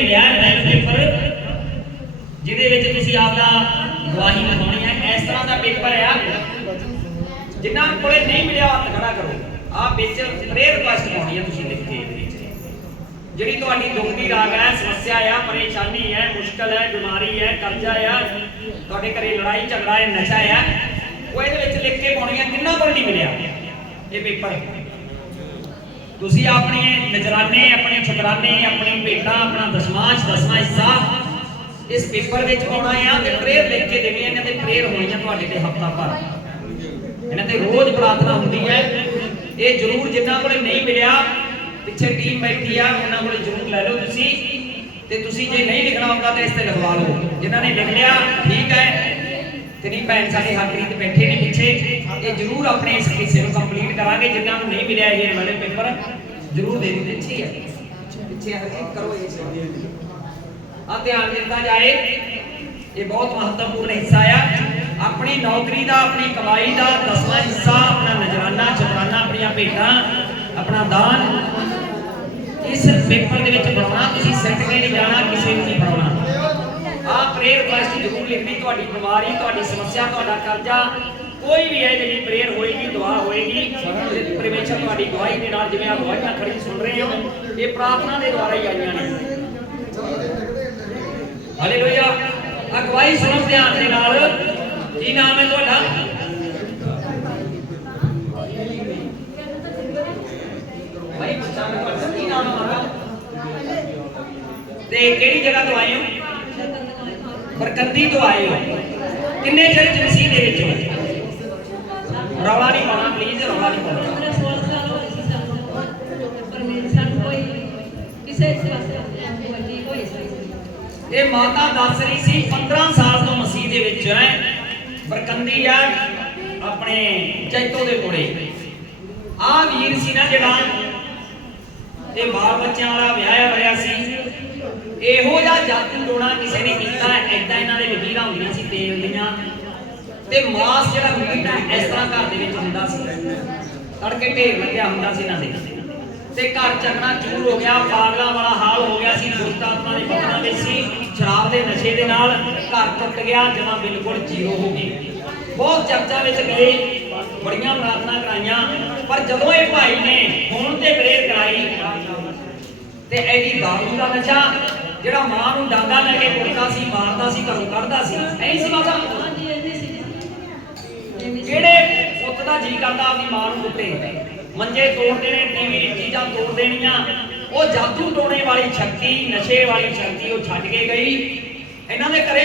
ਮਿਲਿਆ back paper ਜਿਹਦੇ ਵਿੱਚ ਤੁਸੀਂ ਆਪਦਾ ਗਵਾਹੀ ਲਿਖਾਉਣੀ ਹੈ। ਇਸ ਤਰ੍ਹਾਂ ਦਾ ਪੇਪਰ ਆ। ਜਿਨ੍ਹਾਂ ਕੋਲੇ ਨਹੀਂ ਮਿਲਿਆ ਹੱਥ ਖੜਾ ਕਰੋ। ਆਹ ਵਿੱਚ ਪ੍ਰੇਅਰ ਰਿਕੁਐਸਟ ਪਾਉਣੀ ਹੈ ਤੁਸੀਂ ਲਿਖ ਕੇ ਜਿਹੜੀ ਤੁਹਾਡੀ ਦੁੱਖ ਦੀ ਰਾਗ ਹੈ, ਸਮੱਸਿਆ ਆ, ਪਰੇਸ਼ਾਨੀ ਹੈ, ਮੁਸ਼ਕਲ ਹੈ, ਬਿਮਾਰੀ ਹੈ, ਕਰਜ਼ਾ ਆ, ਤੁਹਾਡੇ ਘਰੇ ਲੜਾਈ, ਝਗੜਾ ਹੈ, ਨਸ਼ਾ ਆ, ਉਹ ਇਹਦੇ ਵਿੱਚ ਲਿਖ ਕੇ ਪਾਉਣੀ ਹੈ। ਕਿੰਨਾ ਕੋਲ ਨਹੀਂ ਮਿਲਿਆ? ਇਹ ਪੇਪਰ। ਤੁਸੀਂ ਆਪਣੇ ਨਜ਼ਰਾਨੇ, ਆਪਣੇ ਸ਼ੁਕਰਾਨੇ ਆਪਣੀ ਭੇਟਾਂ ਆਪਣਾ ਦਸਮਾਂਸ਼ ਦਸਵਾਂ ਹਿੱਸਾ ਇਸ ਪੇਪਰ ਵਿੱਚ ਪਾਉਣਾ ਆ ਤੇ ਪ੍ਰੇਅਰ ਲਿਖ ਕੇ ਦੇਣੀ ਇਹਨਾਂ ਤੇ ਪ੍ਰੇਅਰ ਹੋਣੀ ਤੁਹਾਡੇ ਤੇ ਹਫਤਾ ਭਰ। ਇਹਨਾਂ ਤੇ ਰੋਜ਼ ਪ੍ਰਾਰਥਨਾ ਹੁੰਦੀ ਹੈ। ਇਹ ਜ਼ਰੂਰ ਜਿਨ੍ਹਾਂ ਕੋਲੇ ਨਹੀਂ ਮਿਲਿਆ, ਪਿੱਛੇ ਟੀਮ ਬੈਠੀ ਆ, ਉਹਨਾਂ ਕੋਲੇ ਜ਼ਰੂਰ ਲੈ ਲਓ ਤੁਸੀਂ। ਤੇ ਤੁਸੀਂ ਜੇ ਨਹੀਂ ਲਿਖਣਾ ਹੁੰਦਾ ਤਾਂ ਇਸ ਤੇ ਲਿਖਵਾ ਲਓ। ਜਿਨ੍ਹਾਂ ਨੇ ਲਿਖ ਲਿਆ, ਠੀਕ ਹੈ। ਤੇ ਨਹੀਂ ਭੈਣ ਸਾਡੇ ਹਰਪ੍ਰੀਤ ਬੈਠੇ ਨੇ ਪਿੱਛੇ। ਇਹ ਜ਼ਰੂਰ ਆਪਣੇ ਇਸ ਹਿੱਸੇ ਨੂੰ ਕੰਪਲੀਟ ਕਰਾਂਗੇ ਜਿਨ੍ਹਾਂ ਨੂੰ ਨਹੀਂ ਮਿਲਿਆ ਇਹ ਵਾਲੇ ਪੇਪਰ। ਜ਼ਰੂਰ ਦੇ ਦਿਓ ਪਿੱਛੇ ਹੈ ਪਿੱਛੇ ਹਰਕਤ ਕਰੋ ਇਸ ਆ ਧਿਆਨ ਦਿੱਤਾ ਜਾਏ ਇਹ ਬਹੁਤ ਮਹੱਤਵਪੂਰਨ ਹਿੱਸਾ ਆ। ਆਪਣੀ ਨੌਕਰੀ ਦਾ ਆਪਣੀ ਕਮਾਈ ਦਾ ਦਸਵਾਂ ਹਿੱਸਾ ਆਪਣਾ ਨਜ਼ਰਾਨਾ ਸ਼ੁਕਰਾਨਾ ਆਪਣੀਆਂ ਭੇਟਾਂ ਆਪਣਾ ਦਾਨ। ਇਸ ਪੇਪਰ ਦੇ ਵਿੱਚ ਬਣਾਉਣਾ ਤੁਸੀਂ ਸੈੱਟ ਕੇ ਨਹੀਂ ਜਾਣਾ ਕਿਸੇ ਨੂੰ ਨਹੀਂ ਬਣਾਉਣਾ। ਆਹ ਪ੍ਰੇਅਰ ਰਿਕੁਐਸਟ ਜ਼ਰੂਰ ਲਿਖਣੀ, ਤੁਹਾਡੀ ਬਿਮਾਰੀ, ਤੁਹਾਡੀ ਸਮੱਸਿਆ, ਤੁਹਾਡਾ ਕਰਜ਼ਾ, ਕੋਈ ਵੀ ਹੈ ਜਿਹੜੀ ਪ੍ਰੇਅਰ ਹੋਏਗੀ, ਦੁਆ ਹੋਏਗੀ, ਪਰਮੇਸ਼ਰ ਤੁਹਾਡੀ ਗਵਾਹੀ ਦੇ ਨਾਲ ਜਿਵੇਂ ਆ ਗਵਾਹੀਆਂ ਖੜੀ ਸੁਣ ਰਹੇ ਹੋ, ਇਹ ਪ੍ਰਾਰਥਨਾ ਦੇ ਦੁਆਰਾ ਹੀ ਆਈਆਂ ਨੇ। ਹਾਲੇਲੂਇਆ ਅਗਵਾਈ ਸੁਣੋ ਧਿਆਨ ਦੇ ਨਾਲ, ਕੀ ਨਾਮ ਹੈ ਤੁਹਾਡਾ? ਭਾਈ, ਬੱਚਾ ਕੀ ਨਾਮ ਹੈ? ਤੇ ਕਿਹੜੀ ਜਗ੍ਹਾ ਤੋਂ ਆਏ ਹੋ? ਬਰਕੰਦੀ ਤੋਂ ਆਏ ਹੋ। ਕਿੰਨੇ ਚਿਰ ਚ ਦੇ ਵਿੱਚ ਹੋ? ਰੌਲਾ ਨਹੀਂ ਪਾਉਣਾ ਪਲੀਜ਼ ਰੌਲਾ ਨਹੀਂ ਪਾਉਣਾ। ਇਹ ਮਾਤਾ ਦੱਸ ਰਹੀ ਸੀ 15 ਸਾਲ ਤੋਂ ਮਸੀਹ ਦੇ ਵਿੱਚ ਹੈ। ਬਰਕੰਦੀ ਆ ਆਪਣੇ ਚੈਤੋ ਦੇ ਕੋਲੇ। ਆ ਵੀਰ ਸੀ ਨਾ ਜਿਹੜਾ ਇਹ ਬਾਲ ਬੱਚਿਆਂ ਵਾਲਾ ਵਿਆਹਿਆ ਹੋਇਆ ਸੀ। ਇਹੋ ਜਿਹਾ ਜਾਦੂ ਟੋਣਾ ਕਿਸੇ ਨੇ ਕੀਤਾ ਐਦਾਂ ਇਹਨਾਂ ਦੇ ਵਕੀਲਾਂ ਹੁੰਦੀਆਂ ਸੀ, ਤੇਲ ਦੀਆਂ। ਤੇ ਮਾਸ ਜਿਹੜਾ ਮੀਟ ਇਸ ਤਰ੍ਹਾਂ ਘਰ ਦੇ ਵਿੱਚ ਹੁੰਦਾ ਸੀ। ਤੜਕੇ ਢੇਰ ਲੱਗਿਆ ਹੁੰਦਾ ਸੀ ਇਹਨਾਂ ਦੇ। ਤੇ ਘਰ ਚੱਕਣਾ ਚੂਰ ਹੋ ਗਿਆ ਪਾਗਲਾਂ ਵਾਲਾ ਹਾਲ ਹੋ ਗਿਆ ਸੀ ਦੁਸ਼ਟ ਦੇ ਪਕੜਾਂ ਵਿੱਚ ਸੀ, ਸ਼ਰਾਬ ਦੇ ਨਸ਼ੇ ਦੇ ਨਾਲ ਘਰ ਟੁੱਟ ਗਿਆ, ਜਮਾ ਬਿਲਕੁਲ ਜ਼ੀਰੋ ਹੋ ਗਈ। ਬਹੁਤ ਚਰਚਾ ਵਿੱਚ ਗਏ, ਬੜੀਆਂ ਪ੍ਰਾਰਥਨਾ ਕਰਾਈਆਂ, ਪਰ ਜਦੋਂ ਇਹ ਭਾਈ ਨੇ ਹੁਣ ਤੇ ਪ੍ਰੇਰ ਕਰਾਈ, ਤੇ ਇਹਦੀ ਦਾਰੂ ਦਾ ਨਸ਼ਾ ਜਿਹੜਾ ਮਾਂ ਨੂੰ ਡਾਂਗਾ ਲੈ ਕੇ ਕੁੱਟਦਾ ਸੀ ਮਾਰਦਾ ਸੀ ਘਰੋਂ ਕੱਢਦਾ ਸੀ ਐਂ ਸੀ ਸੀ। ਕਿਹੜੇ ਪੁੱਤ ਦਾ ਜੀ ਕਰਦਾ ਆਪਣੀ ਮਾਂ ਨੂੰ ਕੁੱਟੇ? ਮੰਜੇ ਤੋੜ ਦੇਣੇ ਟੀਵੀ ਚੀਜ਼ਾਂ ਤੋੜ ਦੇਣੀਆਂ। ਉਹ ਜਾਦੂ ਟੋਣੇ ਵਾਲੀ ਸ਼ਕਤੀ ਨਸ਼ੇ ਵਾਲੀ ਸ਼ਕਤੀ ਉਹ ਛੱਡ ਕੇ ਗਈ। ਇਹਨਾਂ ਦੇ ਘਰੇ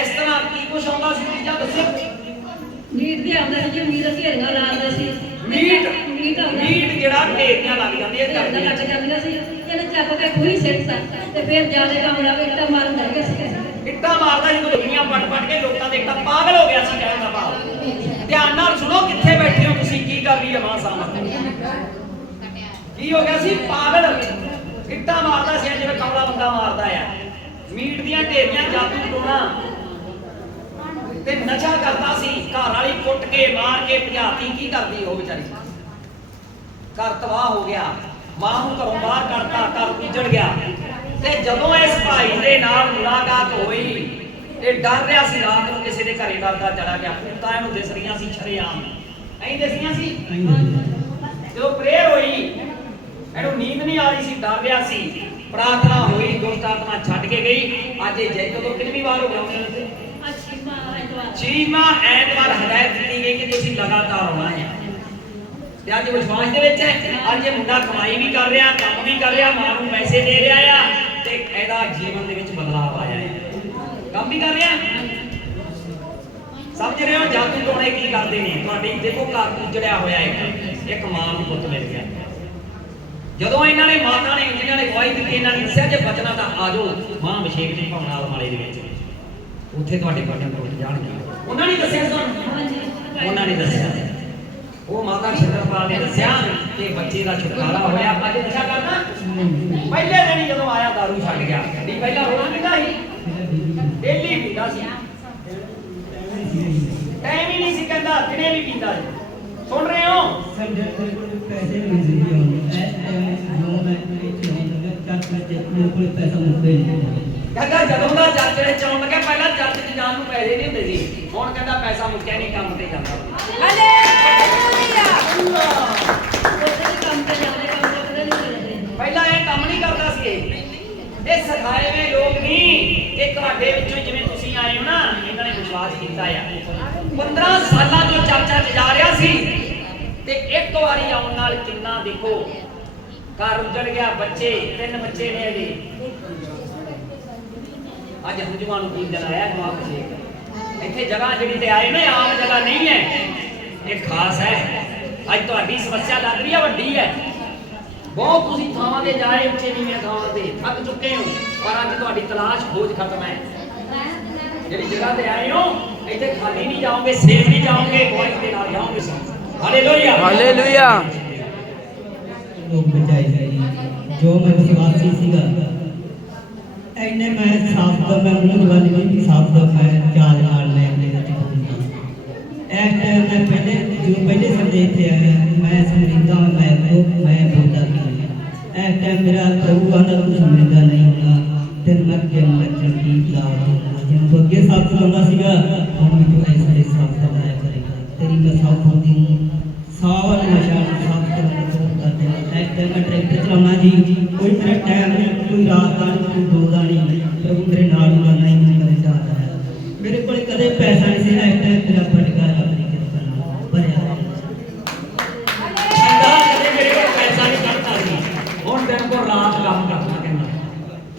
ਇਸ ਤਰ੍ਹਾਂ ਕੀ ਕੁਛ ਆਉਂਦਾ ਸੀ? ਚੀਜ਼ਾਂ ਦੱਸੋ। ਮੀਟ ਦੇ ਆਉਂਦਾ ਸੀ ਜੀ ਮੀਟ ਘੇਰੀਆਂ ਲਾਉਂਦੇ ਸੀ। ਮੀਟ? ਮੀਟ ਜਿਹੜਾ ਢੇਰੀਆਂ ਲੱਗ ਜਾਂਦੀਆਂ ਘਰ ਲੱਗ ਦੀਆਂ ਜਾਂਦੀਆਂ ਸੀ। ਚੱਕ ਕੇ ਖੂਹੀ ਸਿੱਟ ਤਾ ਤੇ ਫਿਰ ਜਿਆਦੇ ਕੰਮ ਇੱਟਾਂ ਮਾਰਨ ਲੱਗ ਸੀ ਇੱਟਾਂ ਮਾਰਦਾ ਸੀ ਦੁਨੀਆ ਪਟ ਪਟ ਕੇ ਲੋਕਾਂ ਦੇ ਇੱਟਾਂ ਪਾਗਲ ਹੋ ਗਿਆ ਸੀ ਕਹਿਣ ਦਾ ਭਾਵ। ਧਿਆਨ ਨਾਲ ਸੁਣੋ ਕਿੱਥੇ ਬੈਠੇ ਹੋ ਤੁਸੀਂ, ਕੀ ਕਰ ਰਹੀ ਹੈ ਮਾਂ ਸਾਹਮਣੇ ਕੀ ਹੋ ਗਿਆ ਸੀ? ਪਾਗਲ ਇੱਟਾਂ ਮਾਰਦਾ ਸੀ, ਜਿਵੇਂ ਕਮਲਾ ਬੰਦਾ ਮਾਰਦਾ ਆ। ਮੀਟ ਦੀਆਂ ਢੇਰੀਆਂ, ਜਾਦੂ ਟੋਣਾ। ਤੇ ਨਸ਼ਾ ਕਰਦਾ ਸੀ, ਘਰ ਵਾਲੀ ਕੁੱਟ ਕੇ, ਮਾਰ ਕੇ ਭਜਾਤੀ। ਕੀ ਕਰਦੀ ਉਹ ਵਿਚਾਰੀ? ਘਰ ਤਬਾਹ ਹੋ ਗਿਆ। ਮਾਂ ਨੂੰ ਘਰੋਂ ਬਾਹਰ ਕੱਢਤਾ ਘਰ ਉਜੜ ਗਿਆ। ਤੇ ਜਦੋਂ ਇਸ ਭਾਈ ਦੇ ਨਾਲ ਮੁਲਾਕਾਤ ਹੋਈ ਇਹ ਡਰ ਰਿਹਾ ਸੀ ਰਾਤ ਨੂੰ ਕਿਸੇ ਦੇ ਘਰੇ ਡਰਦਾ ਚਲਾ ਗਿਆ। ਕੁੱਤਾ ਇਹਨੂੰ ਦਿਸ ਰਹੀਆਂ ਸੀ ਛਰੇਆਮ ਐਂ ਦਿਸੀਆਂ ਸੀ? ਜਦੋਂ ਪ੍ਰੇਅਰ ਹੋਈ ਇਹਨੂੰ ਨੀਂਦ ਨਹੀਂ ਆ ਰਹੀ ਸੀ ਡਰ ਰਿਹਾ ਸੀ। ਪ੍ਰਾਰਥਨਾ ਹੋਈ ਦੁਸ਼ਟ ਆਤਮਾ ਛੱਡ ਕੇ ਗਈ। ਅੱਜ ਇਹ ਜੈਤੋ ਤੋਂ ਕਿੰਨੀ ਵਾਰ ਹੋ ਗਿਆ ਉਹਨਾਂ ਨੇ ਅੱਛੀ ਮਾਂ ਐਤਵਾਰ ਹਦਾਇਤ ਦਿੱਤੀ ਗਈ ਕਿ ਤੁਸੀਂ ਲਗਾਤਾਰ ਆਉਣਾ ਹੈ। ਤੇ ਅੱਜ ਵਿਸ਼ਵਾਸ ਦੇ ਵਿੱਚ ਹੈ। ਅੱਜ ਇਹ ਮੁੰਡਾ ਕਮਾਈ ਵੀ ਕਰ ਰਿਹਾ ਕੰਮ ਵੀ ਕਰ ਰਿਹਾ ਮਾਂ ਨੂੰ ਪੈਸੇ ਦੇ ਰਿਹਾ ਆ ਤੇ ਇਹਦਾ ਜੀਵਨ ਦੇ ਵਿੱਚ ਬਦਲਾਅ ਆਇਆ ਹੈ ਕੰਮ ਵੀ ਕਰ ਰਿਹਾ। ਸਮਝ ਰਹੇ ਹੋ? ਜਾਦੂ ਟੋਣੇ ਕੀ ਕਰਦੇ ਨੇ? ਤੁਹਾਡੀ ਦੇਖੋ ਘਰ ਉਜੜਿਆ ਹੋਇਆ ਹੈ ਇੱਕ ਮਾਂ ਨੂੰ ਪੁੱਤ ਮਿਲ ਗਿਆ। ਜਦੋਂ ਇਹਨਾਂ ਨੇ ਮਾਤਾ ਨੇ ਇਹਨਾਂ ਨੇ ਗਵਾਹੀ ਦਿੱਤੀ ਇਹਨਾਂ ਨੇ ਦੱਸਿਆ ਜੇ ਬਚਣਾ ਤਾਂ ਆਜੋ ਮਾਂ ਅਭਿਸ਼ੇਕ ਜੀ ਪਾਉਣ ਵਾਲ ਦੇ ਵਿੱਚ। ਉੱਥੇ ਤੁਹਾਡੇ ਬਟਨ ਟੁੱਟ ਜਾਣਗੇ। ਉਹਨਾਂ ਨੇ ਦੱਸਿਆ ਤੁਹਾਨੂੰ? ਉਹਨਾਂ ਨੇ ਦੱਸਿਆ। ਉਹ ਮਾਤਾ ਸ਼ਿੰਦਰਪਾਲ ਨੇ ਦੱਸਿਆ ਕਿ ਬੱਚੇ ਦਾ ਛੁਟਕਾਰਾ ਹੋਇਆ। ਅੱਜ ਨਸ਼ਾ ਕਰਦਾ? ਪਹਿਲੇ ਦਿਨ ਹੀ ਜਦੋਂ ਆਇਆ ਦਾਰੂ ਛੱਡ ਗਿਆ। ਨਹੀਂ ਪਹਿਲਾਂ ਰੋਜ਼ ਪੀਂਦਾ ਸੀ। ਡੇਲੀ ਪੀਂਦਾ ਸੀ। ਟਾਈਮ ਹੀ ਨਹੀਂ ਸੀ ਕਹਿੰਦਾ ਦਿਨੇ ਵੀ ਪੀਂਦਾ ਸੀ। ਸੁਣ ਰਹੇ ਹੋ? ਸੀ ਮੇਰੇ ਕੋਲ ਪੈਸਾ ਨਹੀਂ ਕਹਿੰਦਾ ਜਦੋਂ ਦਾ ਚਰਚ ਵਿੱਚ ਆਉਣ ਲੱਗਾ ਪਹਿਲਾਂ ਚਰਚ 'ਚ ਜਾਣ ਨੂੰ ਪੈਸੇ ਨਹੀਂ ਹੁੰਦੇ ਸੀ। ਹੁਣ ਕਹਿੰਦਾ ਪੈਸਾ ਮੁੱਕਿਆ ਨਹੀਂ ਕੰਮ ਤੇ ਜਾਂਦਾ। ਉਹਦੇ ਇਹ ਸਿਖਾਏ ਹੋਏ ਲੋਕ ਨਹੀਂ ਇਹ ਤੁਹਾਡੇ ਵਿੱਚੋਂ ਜਿਵੇਂ ਤੁਸੀਂ ਆਏ ਹੋ ਨਾ, ਇਹਨਾਂ ਨੇ ਵਿਸ਼ਵਾਸ ਕੀਤਾ ਆ। 15 ਸਾਲਾਂ ਤੋਂ ਚਰਚਾ ਜਾ ਰਿਹਾ ਸੀ ਤੇ ਇੱਕ ਵਾਰੀ ਆਉਣ ਨਾਲ ਕਿੰਨਾ ਦੇਖੋ, ਘਰ ਉੱਜੜ ਗਿਆ, ਬੱਚੇ, ਤਿੰਨ ਬੱਚੇ ਨੇ ਇਹਦੇ। ਅੱਜ ਹੰਝੂਆਂ ਨੂੰ ਕੀ ਆਇਆ ਨਵਾਬ ਸ਼ੇਖ ਇੱਥੇ ਜਗ੍ਹਾ ਜਿਹੜੀ ਤੇ ਆਏ ਨੇ, ਆਮ ਜਗ੍ਹਾ ਨਹੀਂ ਹੈ। ਇਹ ਖਾਸ ਹੈ। ਅੱਜ ਤੁਹਾਡੀ ਸਮੱਸਿਆ ਲੱਗ ਰਹੀ ਹੈ ਵੱਡੀ ਹੈ। ਬਹੁਤ ਤੁਸੀਂ ਥਾਵਾਂ ਤੇ ਜਾਏ ਉੱਚੇ ਨੀਵੀਆਂ ਥਾਵਾਂ ਤੇ ਥੱਕ ਚੁੱਕੇ ਹੋ ਪਰ ਅੱਜ ਤੁਹਾਡੀ ਤਲਾਸ਼ ਖੋਜ ਖਤਮ ਹੈ ਜਿਹੜੀ ਜਗ੍ਹਾ ਤੇ ਆਏ ਹੋ ਇੱਥੇ ਖਾਲੀ ਨਹੀਂ ਜਾਓਗੇ ਸੇਫ ਨਹੀਂ ਜਾਓਗੇ ਗਵਾਹੀ ਦੇ ਨਾਲ ਜਾਓਗੇ ਹਾਲੇਲੂਇਆ ਹਾਲੇਲੂਇਆ ਲੋਕ ਬਚਾਏ ਗਏ ਜੋ ਮੈਂ ਵਿਸ਼ਵਾਸੀ ਸੀਗਾ ਐਨੇ ਮੈਂ ਸਾਫ਼ ਦਾ ਮੈਂ ਮੂੰਹ ਜਵਾਨੀ ਵੀ ਸਾਫ਼ ਦਾ ਮੈਂ ਚਾਲ ਨਾਲ ਲੈ ਆਪਣੇ ਵਿੱਚ ਹੁੰਦਾ ਇਹ ਟਾਈਮ ਮੈਂ ਪਹਿਲੇ ਜੋ ਪਹਿਲੇ ਸੰਦੇ ਇੱਥੇ ਆਇਆ, ਮੈਂ ਸਮਰਿੰਦਾ ਮੈਂ ਉਹ ਮੈਂ ਬੋਲਦਾ ਸੀ ਇਹ ਟਾਈਮ ਮੇਰਾ ਪ੍ਰਭੂ ਆਂਦਾ ਤੂੰ ਸਮਰਿੰਦਾ ਨਹੀਂ ਹੋਣਾ ਤੈਨੂੰ ਮੈਂ ਕਿ ਮੈਂ ਚੰਗੀ ਲਾ ਦੂੰਗਾ ਜਿਵੇਂ ਅੱਗੇ ਸਾਫ਼ ਸੀਗਾ, ਹੁਣ ਵੀ ਤੂੰ ਐਸਾ ਹੀ ਸਾਫ਼ ਲਾਇਆ ਕਰੇਗਾ। ਤੇਰੀ ਮੈਂ ਸਾਫ਼ ਹੁੰਦੀ ਹੂੰ ਸਾਵਲ ਨਸ਼ਾ ਸਾਫ਼ ਕਰਨ ਦਾ ਕਰਦੇ। ਹਾਂ ਇੱਕ ਦਿਨ ਮੈਂ ਟਰੈਕਟਰ ਚਲਾਉਣਾ ਜੀ। ਕੋਈ ਮੇਰਾ ਟਾਈਮ ਨਹੀਂ, ਕੋਈ ਰਾਤ ਦਾ ਨਹੀਂ, ਕੋਈ ਦੋ ਦਾ ਨਹੀਂ। ਪ੍ਰਭੂ ਮੇਰੇ ਨਾਲ ਹੋਣਾ ਨਹੀਂ, ਮੈਨੂੰ ਕਦੇ ਹੈ ਮੇਰੇ ਕੋਲ ਕਦੇ ਪੈਸਾ ਨਹੀਂ ਸੀ ਨਾ ਟਾਈਮ ਮੇਰਾ ਫਟਕਾ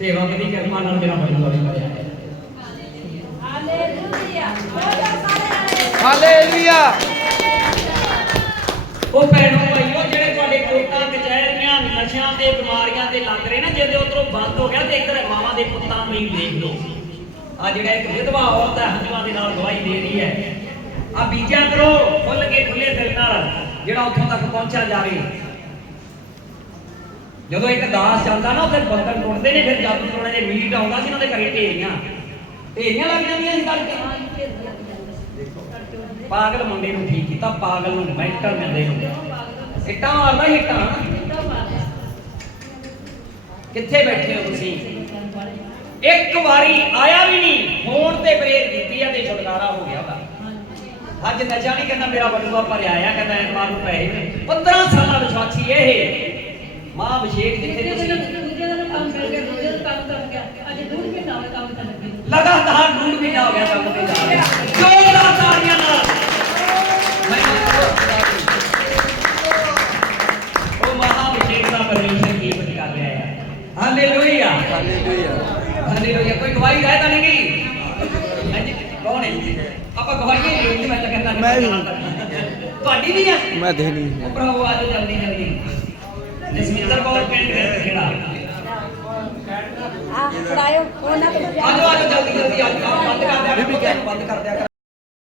ਤੇ ਰੱਬ ਦੀ ਕਿਰਪਾ ਨਾਲ ਮੇਰਾ ਵਾਰੀ ਭਰਿਆ ਹੈ। ਹਾਲੇਲੂਇਆ। ਉਹ ਭੈਣੋ ਭਾਈਓ ਜਿਹੜੇ ਤੁਹਾਡੇ ਕੋਟਾਂ ਕਚਹਿਰੀਆਂ ਨਸ਼ਿਆਂ ਤੇ ਬਿਮਾਰੀਆਂ ਤੇ ਲੱਗ ਰਹੇ ਨਾ ਜਿਹਦੇ ਉਧਰੋਂ ਬੰਦ ਹੋ ਗਿਆ ਤੇ ਇੱਧਰ ਮਾਵਾਂ ਦੇ ਪੁੱਤਾਂ ਨੂੰ ਹੀ ਦੇਖ ਲਓ। ਆ ਜਿਹੜਾ ਇੱਕ ਵਿਧਵਾ ਔਰਤ ਹੈ ਹੰਝੂਆਂ ਦੇ ਨਾਲ ਗਵਾਹੀ ਦੇ ਰਹੀ ਹੈ। ਆ ਬੀਜਿਆ ਕਰੋ ਖੁੱਲ ਕੇ ਖੁੱਲੇ ਦਿਲ ਨਾਲ ਜਿਹੜਾ ਉੱਥੋਂ ਤੱਕ ਪਹੁੰਚਿਆ ਜਾਵੇ। ਜਦੋਂ ਇੱਕ ਦਾਸ ਚੱਲਦਾ ਨਾ, ਉੱਥੇ ਬੰਦਨ ਟੁੱਟਦੇ ਨੇ, ਫਿਰ ਜਾਦੂ ਟੋਣਾ ਜੇ ਮੀਟ ਆਉਂਦਾ ਸੀ ਉਹਨਾਂ ਦੇ ਘਰੇ ਢੇਰੀਆਂ। ਢੇਰੀਆਂ ਲੱਗ ਜਾਂਦੀਆਂ ਸੀ ਤੜਕੇ ਪਾਗਲ ਮੁੰਡੇ ਨੂੰ ਠੀਕ ਕੀਤਾ, ਪਾਗਲ ਨੂੰ ਮੈਂਟਲ ਮਿਲਦੇ ਨੂੰ। ਇੱਟਾਂ ਮਾਰਦਾ ਸੀ, ਇੱਟਾਂ ਕਿੱਥੇ ਬੈਠੇ ਹੋ ਤੁਸੀਂ? ਇੱਕ ਵਾਰੀ ਆਇਆ ਵੀ ਨਹੀਂ, ਫੋਨ ਤੇ ਪ੍ਰੇਰ ਕੀਤੀ ਆ ਤੇ ਛੁਟਕਾਰਾ ਹੋ ਗਿਆ ਉਹਦਾ। ਅੱਜ ਨਸ਼ਾ ਨਹੀਂ ਕਹਿੰਦਾ, ਮੇਰਾ ਬਟੂਆ ਭਰਿਆ ਆ, ਕਹਿੰਦਾ ਐਤਵਾਰ ਨੂੰ ਪੈਸੇ ਨੇ। 15 ਸਾਲਾਂ ਵਿਸ਼ਵਾਸੀ ਇਹ। ਮਾਂ ਅਭਿਸ਼ੇਕ ਜਿੱਥੇ ਤੁਸੀਂ ਦਿਨ ਦੂਜੇ ਦਿਨ ਕੰਮ ਮਿਲ ਗਿਆ ਦੂਜੇ ਦਿਨ ਕੰਮ ਕਰ ਗਿਆ। ਅੱਜ ਡੂਢ ਮਹੀਨਾ ਹੋਇਆ ਕੰਮ ਤੇ ਲੱਗੇ ਲਗਾਤਾਰ ਡੂਢ ਮਹੀਨਾ ਹੋ ਗਿਆ ਕੰਮ ਤੇ ਜਾ ਰਿਹਾ ਜੋਰਦਾਰ ਤਾੜੀਆਂ ਨਾਲ। ਮੈਂ ਉਹ ਮਹਾ ਅਭਿਸ਼ੇਕ ਦਾ ਪਰਮੇਸ਼ਰ ਕੀਮਤ ਕਰ ਰਿਹਾ ਹੈ। ਹਾਲੇਲੂਇਆ। ਹਾਲੇਲੂਇਆ। ਹਾਲੇਲੂਇਆ। ਕੋਈ ਗਵਾਹੀ ਹੈ ਤਾਂ ਨਹੀਂ? ਹਾਂਜੀ ਕੌਣ ਹੈ? ਆਪਾਂ ਗਵਾਹੀ ਨਹੀਂ ਲਈ ਮੈਂ ਤਾਂ ਕਹਿੰਦਾ ਮੈਂ ਵੀ। ਤੁਹਾਡੀ ਵੀ ਆ? ਮੈਂ ਦੇਣੀ। ਜਲਦੀ ਜਲਦੀ ਜਸਵਿੰਦਰ ਕੌਰ ਪਿੰਡ ਖੇੜਾ। ਆ ਫੜਾਇਓ। ਉਹਨਾਂ ਕੋਲ ਆਜੋ ਆਜੋ ਜਲਦੀ ਜਲਦੀ ਆਜੋ। ਬੰਦ ਕਰ ਦਿਆ ਬੰਦ ਕਰ ਦਿਆ।